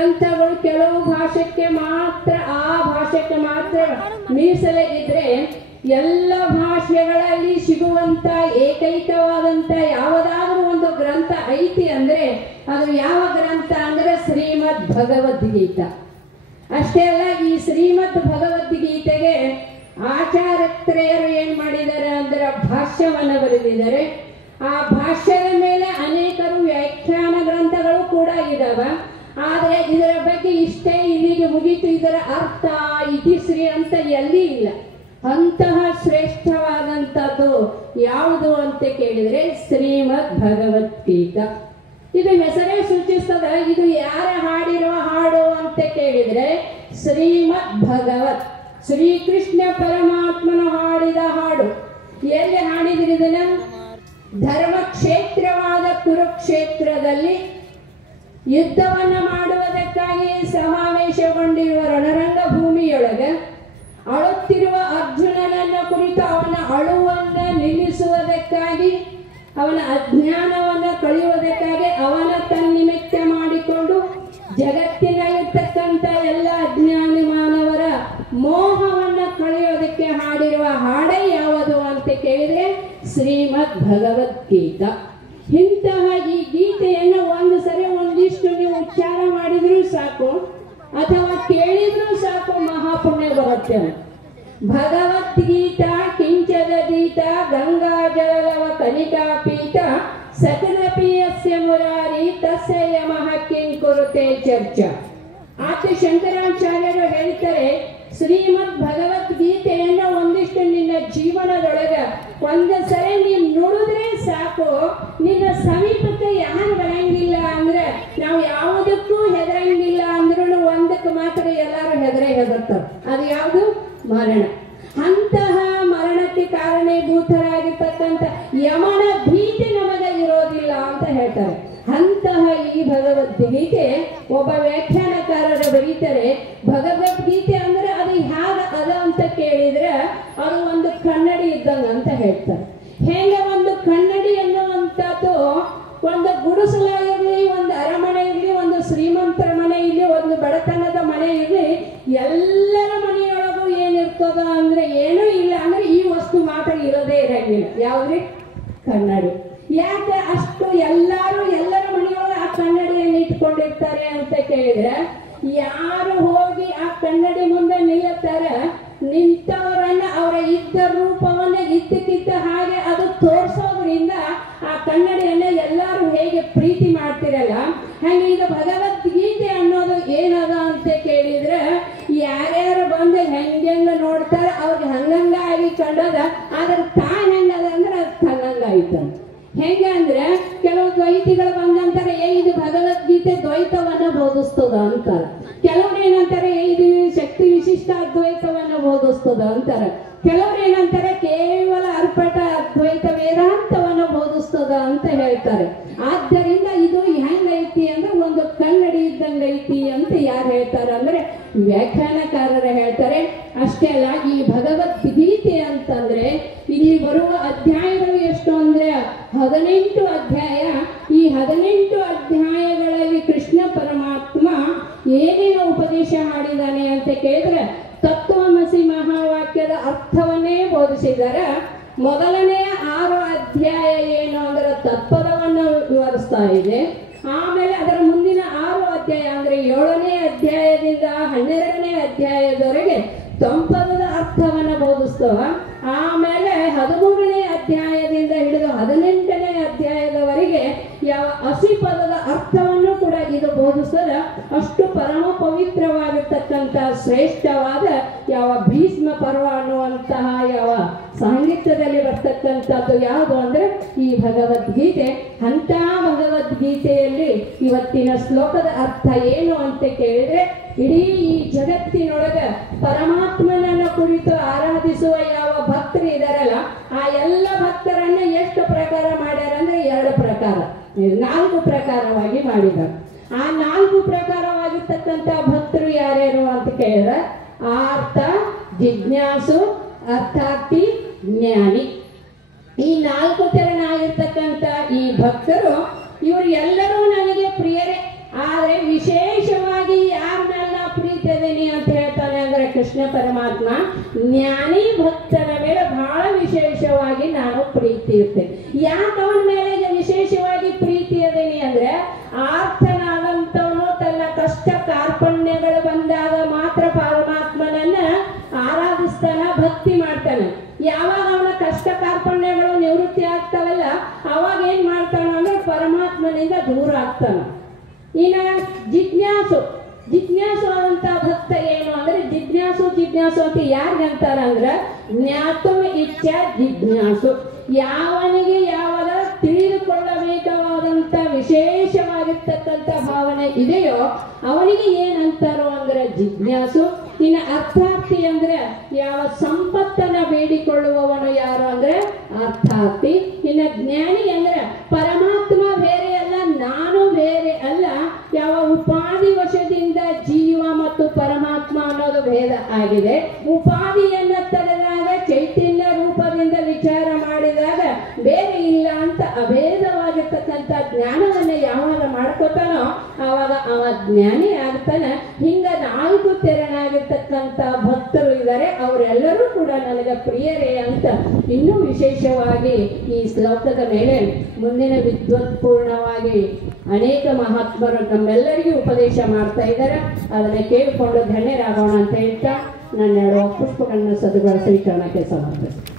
ಗ್ರಂಥಗಳು ಕೆಲವು ಭಾಷೆಗೆ ಮಾತ್ರ ಆ ಭಾಷೆಗೆ ಮಾತ್ರ ಮೀಸಲಿದ್ರೆ ಎಲ್ಲ ಭಾಷೆಗಳಲ್ಲಿ ಸಿಗುವಂತ ಏಕೈಕವಾದಂತ ಯಾವುದಾದ್ರೂ ಒಂದು ಗ್ರಂಥ ಐತಿ ಅಂದ್ರೆ ಅದು ಯಾವ ಗ್ರಂಥ ಅಂದ್ರೆ ಶ್ರೀಮದ್ ಭಗವದ್ಗೀತಾ. ಅಷ್ಟೇ ಅಲ್ಲ, ಈ ಶ್ರೀಮದ್ ಭಗವದ್ಗೀತೆಗೆ ಆಚಾರ್ಯರು ಏನ್ ಮಾಡಿದ್ದಾರೆ ಅಂದ್ರೆ ಭಾಷ್ಯವನ್ನ ಬರೆದಿದ್ದಾರೆ. ಆ ಭಾಷ್ಯದ ಮೇಲೆ ಅನೇಕರು ವ್ಯಾಖ್ಯಾನ ಗ್ರಂಥಗಳು ಕೂಡ ಇದಾವೆ. ಆದರೆ ಇದರ ಬಗ್ಗೆ ಇಷ್ಟೇ ಇಲ್ಲಿಗೆ ಮುಗೀತು, ಇದರ ಅರ್ಥ ಇತಿಶ್ರೀ ಅಂತ ಎಲ್ಲಿ ಇಲ್ಲ. ಅಂತಹ ಶ್ರೇಷ್ಠವಾದಂಥದ್ದು ಯಾವುದು ಅಂತ ಕೇಳಿದರೆ ಶ್ರೀಮದ್ ಭಗವದ್ಗೀತಾ. ಇದು ಹೆಸರೇ ಸೂಚಿಸ್ತದ. ಇದು ಯಾರ ಹಾಡಿರುವ ಹಾಡು ಅಂತ ಕೇಳಿದರೆ ಶ್ರೀಮದ್ ಭಗವತ್, ಶ್ರೀಕೃಷ್ಣ ಪರಮಾತ್ಮನ ಹಾಡಿದ ಹಾಡು. ಎಲ್ಲಿ ಹಾಡಿದ್ರಿ ಇದನ್ನ? ಧರ್ಮಕ್ಷೇತ್ರವಾದ ಕುರುಕ್ಷೇತ್ರದಲ್ಲಿ ಯುದ್ಧವನ್ನ ಮಾಡುವುದಕ್ಕಾಗಿ ಸಮಾವೇಶಗೊಂಡಿರುವ ರಣರಂಗ ಭೂಮಿಯೊಳಗೆ ಅಳುತ್ತಿರುವ ಅರ್ಜುನನನ್ನ ಕುರಿತು ಅವನ ಅಳುವನ್ನ ನಿಲ್ಲಿಸುವುದಕ್ಕಾಗಿ, ಅವನ ಅಜ್ಞಾನವನ್ನ ಕಳೆಯುವುದಕ್ಕಾಗಿ ಅವನ ತನ್ನಿಮಿತ್ತ ಮಾಡಿಕೊಂಡು ಜಗತ್ತಿನಲ್ಲಿರ್ತಕ್ಕಂಥ ಎಲ್ಲ ಅಜ್ಞಾನಿ ಮಾನವರ ಮೋಹವನ್ನ ಕಳೆಯೋದಕ್ಕೆ ಹಾಡಿರುವ ಹಾಡೇ ಯಾವುದು ಅಂತ ಕೇಳಿದ್ರೆ ಶ್ರೀಮದ್ ಭಗವದ್ಗೀತಾ. ಇಂತಹ ಈ ಗೀತೆಯನ್ನು ಒಂದು ಸರಿ ಒಂದಿಷ್ಟು ನೀವು ಉಚ್ಚಾರ ಮಾಡಿದ್ರೂ ಸಾಕು ಅಥವಾ ಕೇಳಿದ್ರೂ ಸಾಕು, ಮಹಾಪುಣ್ಯ ಬರುತ್ತೆ. ಭಗವದ್ಗೀತಾ ಕಿಂಚದೀತ ಗಂಗಾ ಜಲವ ಕಲಿಕಾ ಪೀತ ಸಕಲಪಿಯಸ್ಯ ಮುರಾರಿ ತಸ್ಯ ಯಮಃ ಕಿಂ ಕುರುತೆ ಚರ್ಚಾ. ಆತ ಶಂಕರಾಚಾರ್ಯರು ಹೇಳ್ತಾರೆ, ಶ್ರೀಮದ್ ಭಗವದ್ಗೀತೆಯನ್ನು ಒಂದಿಷ್ಟು ನಿನ್ನ ಜೀವನದೊಳಗ ಒಂದು ಸರಿ ನೀನು ನುಡಿದ್ರೆ ಸಾಕು, ನಿನ್ನ ಸಮೀಪಕ್ಕೆ ಯಾರು ಬರಂಗಿಲ್ಲ. ಅಂದ್ರೆ ನಾವು ಯಾವುದಕ್ಕೂ ಹೆದರಂಗಿಲ್ಲ ಅಂದ್ರೂ ಒಂದಕ್ಕೆ ಮಾತ್ರ ಎಲ್ಲರೂ ಹೆದರ್ತಾರೆ. ಅದು ಯಾವುದು? ಮರಣ. ಅಂತಹ ಮರಣಕ್ಕೆ ಕಾರಣೀಭೂತರಾಗಿರ್ತಕ್ಕಂಥ ಯಮನ ಭೀತಿ ನಮಗೆ ಇರೋದಿಲ್ಲ ಅಂತ ಹೇಳ್ತಾರೆ. ಅಂತಹ ಈ ಭಗವದ್ಗೀತೆ ಒಬ್ಬ ವ್ಯಾಖ್ಯಾನಕಾರರು ಬರೀತಾರೆ, ಭಗವದ್ಗೀತೆ ಅಂದ್ರೆ ಅದು ಹೇಗೆ ಅದ ಅಂತ ಕೇಳಿದ್ರೆ ಅದು ಒಂದು ಕನ್ನಡಿ ಇದ್ದಂಗ ಅಂತ ಹೇಳ್ತಾರೆ. ಹೇಗೆ ಒಂದು ಕನ್ನಡಿ ಅನ್ನುವಂಥದ್ದು ಒಂದು ಗುಡಿಸಲ ಇರಲಿ, ಒಂದು ಅರಮನೆ ಇರಲಿ, ಒಂದು ಶ್ರೀಮಂತರ ಮನೆ ಇರಲಿ, ಒಂದು ಬಡತನದ ಮನೆ ಇರಲಿ, ಎಲ್ಲರ ಮನೆಯೊಳಗೂ ಏನಿರ್ತದ ಅಂದ್ರೆ ಏನೂ ಇಲ್ಲ ಅಂದ್ರೆ ಈ ವಸ್ತು ಮಾತ್ರ ಇರೋದೇ ಇರಂಗಿಲ್ಲ. ಯಾವ್ದ್ರಿ? ಕನ್ನಡಿ. ಯಾಕೆ ಅಷ್ಟು ಎಲ್ಲರ ಮನೆಯೊಳಗೆ ಆ ಕನ್ನಡಿಯನ್ನು ಇಟ್ಕೊಂಡಿರ್ತಾರೆ ಅಂತ ಕೇಳಿದ್ರೆ, ಯಾರು ಹೋಗಿ ಆ ಕನ್ನಡಿ ಮುಂದೆ ನಿಲ್ಲುತ್ತಾರೆ, ನಿಂತವರನ್ನ ಅವರ ಇದ್ದ ರೂಪವನ್ನ ಇದ್ದಕ್ಕಿದ್ದ ಹಾಗೆ ಅದು ತೋರಿಸೋದ್ರಿಂದ ಆ ಕನ್ನಡಿಯನ್ನ ಎಲ್ಲರೂ ಹೇಗೆ ಪ್ರೀತಿ ಮಾಡ್ತಿರಲ್ಲ, ಹಾಗೆ ಈಗ ಭಗವದ್ಗೀತೆ ಅನ್ನೋದು ಏನದ ಅಂತ ಕೇಳಿದ್ರೆ ಯಾರ್ಯಾರು ಬಂದು ಹೆಂಗೆಂಗ ನೋಡ್ತಾರೆ ಅವ್ರಿಗೆ ಹಂಗಂಗಾಗಿ ಕಂಡದ. ಆದ್ರೆ ತಾಯಿ ಹೆಂಗದ ಅಂದ್ರೆ ಅದು ತನ್ನಂಗಾಯ್ತಂತ. ಹೆಂಗ ಅಂದ್ರೆ ಕೆಲವು ದ್ವೈತಿಗಳು ಬಂದಂತಾರೆ, ಇದು ಭಗವದ್ಗೀತೆ ದ್ವೈತವನ್ನ ಬೋಧಿಸ್ತದ ಅಂತಾರೆ. ಕೆಲವ್ರು ಏನಂತಾರೆ, ಇದು ಶಕ್ತಿ ವಿಶಿಷ್ಟ ಅದ್ವೈತವನ್ನ ಬೋಧಿಸ್ತದ ಅಂತಾರೆ. ಕೆಲವ್ರು ಏನಂತಾರೆ, ಕೇವಲ ಅರ್ಪಟ ಅದ್ವೈತ ವೇದಾಂತವನ್ನು ಬೋಧಿಸ್ತದ ಅಂತ ಹೇಳ್ತಾರೆ. ಆದ್ದರಿಂದ ಇದು ಹೆಂಗೈತಿ ಅಂದ್ರೆ ಒಂದು ಕನ್ನಡಿ ಇದ್ದಂಗೈತಿ ಅಂತ ಯಾರು ಹೇಳ್ತಾರೆ ಅಂದ್ರೆ ವ್ಯಾಖ್ಯಾನಕಾರರು ಹೇಳ್ತಾರೆ. ಅಷ್ಟೇ ಅಲ್ಲ, ಈ ಭಗವದ್ಗೀತೆ ಅಂತಂದ್ರೆ ಇಲ್ಲಿ ಬರುವ ಅಧ್ಯಾಯಗಳು ಎಷ್ಟು ಅಂದ್ರೆ 18 ಅಧ್ಯಾಯ. ಈ 18 ಅಧ್ಯಾಯಗಳಲ್ಲಿ ಕೃಷ್ಣ ಪರಮಾತ್ಮ ಏನೇನು ಉಪದೇಶ ಮಾಡಿದ್ದಾನೆ ಅಂತ ಕೇಳಿದ್ರೆ ತತ್ವಮಸಿ ಮಹಾವಾಕ್ಯದ ಅರ್ಥವನ್ನೇ ಬೋಧಿಸಿದ್ದಾರೆ. ಮೊದಲನೆಯ 6 ಅಧ್ಯಾಯ ಏನು ಅಂದ್ರೆ ತತ್ಪದವನ್ನು ವಿವರಿಸ್ತಾ ಇದೆ. ಆಮೇಲೆ ಅದರ ಮುಂದಿನ 6 ಅಧ್ಯಾಯ ಅಂದ್ರೆ 7ನೇ ಅಧ್ಯಾಯದಿಂದ 12ನೇ ಅಧ್ಯಾಯದವರೆಗೆ ತಂಪದದ ಅರ್ಥವನ್ನ ಬೋಧಿಸ್ತವ. ಆಮೇಲೆ 13ನೇ ಅಧ್ಯಾಯದಿಂದ ಹಿಡಿದು 18ನೇ ಅಧ್ಯಾಯದವರೆಗೆ ಯಾವ ಅಸಿಪದದ ಅರ್ಥವನ್ನು ಕೂಡ ಇದು ಬೋಧಿಸ್ತದ. ಅಷ್ಟು ಪರಮ ಪವಿತ್ರವಾಗಿರ್ತಕ್ಕಂಥ ಶ್ರೇಷ್ಠವಾದ ಯಾವ ಭೀಷ್ಮ ಪರ್ವ ಅನ್ನುವಂತಹ ಯಾವ ಸಾಹಿತ್ಯದಲ್ಲಿ ಬರ್ತಕ್ಕಂಥದ್ದು ಯಾವುದು ಅಂದ್ರೆ ಈ ಭಗವದ್ಗೀತೆ. ಅಂತ ಭಗವದ್ಗೀತೆಯಲ್ಲಿ ಇವತ್ತಿನ ಶ್ಲೋಕದ ಅರ್ಥ ಏನು ಅಂತ ಕೇಳಿದ್ರೆ, ಇಡೀ ಈ ಜಗತ್ತಿನೊಳಗ ಪರಮಾತ್ಮನನ್ನ ಕುರಿತು ಆರಾಧಿಸುವ ಯಾವ ಭಕ್ತರು ಇದಾರಲ್ಲ, ಆ ಎಲ್ಲ ಭಕ್ತರನ್ನ ಎಷ್ಟು ಪ್ರಕಾರ ಮಾಡ್ಯಾರ ಅಂದ್ರೆ 2 ಪ್ರಕಾರ, 4 ಪ್ರಕಾರವಾಗಿ ಮಾಡಿದ್ದಾರೆ. ಆ 4 ಪ್ರಕಾರವಾಗಿರ್ತಕ್ಕಂಥ ಭಕ್ತರು ಯಾರ್ಯಾರು ಅಂತ ಕೇಳಿದ್ರೆ ಆರ್ತ, ಜಿಜ್ಞಾಸು, ಅರ್ಥಾರ್ಥಿ, ಜ್ಞಾನಿ. ಈ 4 ತೆರನಾಗಿರ್ತಕ್ಕಂಥ ಈ ಭಕ್ತರು ಇವರು ಎಲ್ಲರೂ ನನಗೆ ಪ್ರಿಯರೇ. ಆದರೆ ವಿಶೇಷವಾಗಿ ಪರಮಾತ್ಮ ಜ್ಞಾನಿ ಭಕ್ತನ ಮೇಲೆ ಬಹಳ ವಿಶೇಷವಾಗಿ ನಾನು ಪ್ರೀತಿ ಇರ್ತೇನೆ. ಯಾಕೆ ಅವನ ಮೇಲೆ ವಿಶೇಷವಾಗಿ ಪ್ರೀತಿ ಅದೇನಿ ಅಂದ್ರೆ, ಆರ್ತನಾದಂಥವನು ತನ್ನ ಕಷ್ಟ ಕಾರ್ಪಣ್ಯಗಳು ಬಂದಾಗ ಮಾತ್ರ ಪರಮಾತ್ಮನನ್ನ ಆರಾಧಿಸ್ತಾನ, ಭಕ್ತಿ ಮಾಡ್ತಾನೆ. ಯಾವಾಗ ಅವನ ಕಷ್ಟ ಕಾರ್ಪಣ್ಯಗಳು ನಿವೃತ್ತಿ ಆಗ್ತಾವಲ್ಲ, ಅವಾಗ ಏನ್ ಮಾಡ್ತಾನ ಅಂದ್ರೆ ಪರಮಾತ್ಮನಿಂದ ದೂರ ಆಗ್ತಾನ. ಇನ್ನ ಜಿಜ್ಞಾಸು ಆದಂತ ಭಕ್ತ ಏನು ಅಂದ್ರೆ, ಜಿಜ್ಞಾಸು ಅಂತ ಯಾರಿಗಂತಾರ ಅಂದ್ರೆ, ಜ್ಞಾತು ಇಚ್ಛಾ ಜಿಜ್ಞಾಸು. ಯಾವನಿಗೆ ಯಾವಾಗ ತಿಳಿದುಕೊಳ್ಳಬೇಕಾದಂತ ವಿಶೇಷವಾಗಿರ್ತಕ್ಕಂಥ ಭಾವನೆ ಇದೆಯೋ ಅವನಿಗೆ ಏನಂತಾರೋ ಅಂದ್ರೆ ಜಿಜ್ಞಾಸು. ಇನ್ನು ಅರ್ಥಾರ್ಥಿ ಅಂದ್ರೆ ಯಾವ ಸಂಪತ್ತನ್ನ ಬೇಡಿಕೊಳ್ಳುವವನು ಯಾರು ಅಂದ್ರೆ ಅರ್ಥಾರ್ಥಿ. ಇನ್ನು ಜ್ಞಾನಿ ಅಂದ್ರೆ ಪರಮಾತ್ಮ ಬೇರೆ ಅಲ್ಲ, ನಾನು ಬೇರೆ ಅಲ್ಲ, ಯಾವ ಉಪಾಧಿ ವಶದಿಂದ ಜೀವ ಮತ್ತು ಪರಮಾತ್ಮ ಅನ್ನೋದು ಭೇದ ಆಗಿದೆ. ಉಪಾಧಿಯನ್ನ ತೆಗೆದಾಗ ಚೈತನ್ಯ ರೂಪದಿಂದ ವಿಚಾರ ಮಾಡಿದಾಗ ಬೇರೆ ಇಲ್ಲ ಅಂತ ಅಭೇದವಾಗಿರ್ತಕ್ಕಂಥ ಜ್ಞಾನವನ್ನ ಯಾವಾಗ ಮಾಡ್ಕೋತಾನೋ ಆವಾಗ ಅವ ಜ್ಞಾನಿ ಆಗ್ತಾನ. ಹಿಂಗ 4 ತೆರನಾಗಿರ್ತಕ್ಕಂಥ ಭಕ್ತರು ಇದ್ದಾರೆ, ಅವರೆಲ್ಲರೂ ಕೂಡ ನನಗೆ ಪ್ರಿಯರೇ ಅಂತ ಇನ್ನೂ ವಿಶೇಷವಾಗಿ ಈ ಶ್ಲೋಕದ ಮೇಲೆ ಮುಂದಿನ ವಿದ್ವತ್ಪೂರ್ಣವಾಗಿ ಅನೇಕ ಮಹಾತ್ಮರು ನಮ್ಮೆಲ್ಲರಿಗೂ ಉಪದೇಶ ಮಾಡ್ತಾ ಇದ್ದಾರೆ. ಅದನ್ನ ಕೇಳಿಕೊಂಡು ಧನ್ಯರಾಗೋಣ ಅಂತ ಹೇಳ್ತಾ ನನ್ನ ಪುಷ್ಪಗಳನ್ನು ಸದ್ಗುಣ ಸ್ವೀಕರಣಕ್ಕೆ ಸಮರ್ಪಿಸ್ತೀನಿ.